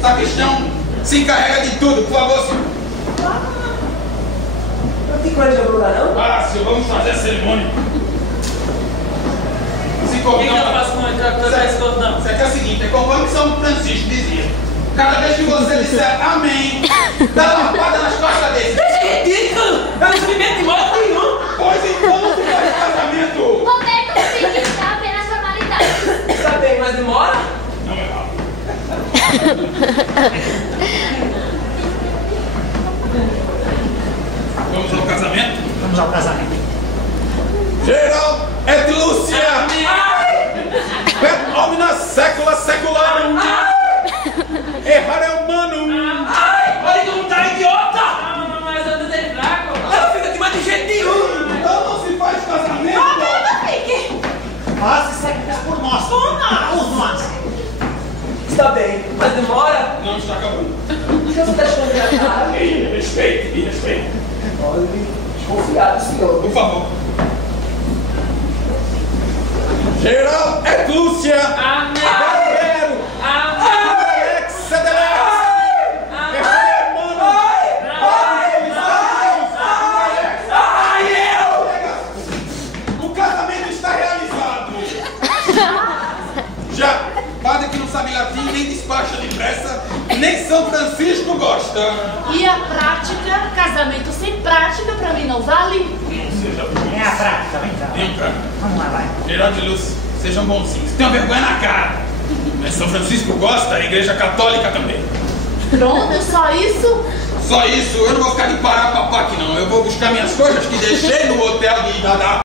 Sacristão, se encarrega de tudo, por favor, senhor. Não tem coragem de abordar, não? Ah, senhor, vamos fazer a cerimônia. Se O que eu faço com esse cordão? Isso aqui é o seguinte, é conforme São Francisco dizia. Cada vez que você disser amém, dá uma lapada nas costas dele. É ridículo! Eu não submeto de modo nenhum! Pois então não se faz casamento. Roberto, sim, está apenas formalidade. Está bem, mas demora? Não é mal. Vamos ao casamento? Vamos ao casamento. Geraldo et Lúcia! Et omnia secula secularum! Errare humanum! Olha que não tá idiota! Mas eu tô fraco! Ela fica aqui mais de jeito nenhum! Então não se faz casamento! Mas isso é por nós. Por nós. Está bem, mas demora? Não está acabando. Por que você está achando engraçado? Me respeite, me respeite. Olha, desconfiado, senhor. Por favor. Geraldo et Lúcia! Amém! Guerreiro! Amém! Excedelex! Errare humanum! O casamento está realizado! Já, padre que não sabe latim, nem despacha depressa, nem São Francisco gosta. E a prática? Casamento sem prática pra mim não vale? Não seja É a prática, vem cá. Vem cá. Vamos lá, vai. Geraldo e Lúcia, sejam bonzinhos. Tenham vergonha na cara. Mas São Francisco gosta, a igreja católica também. Pronto, só isso? Só isso, eu não vou ficar de parar papá aqui não. Eu vou buscar minhas coisas que deixei no hotel de Dadá.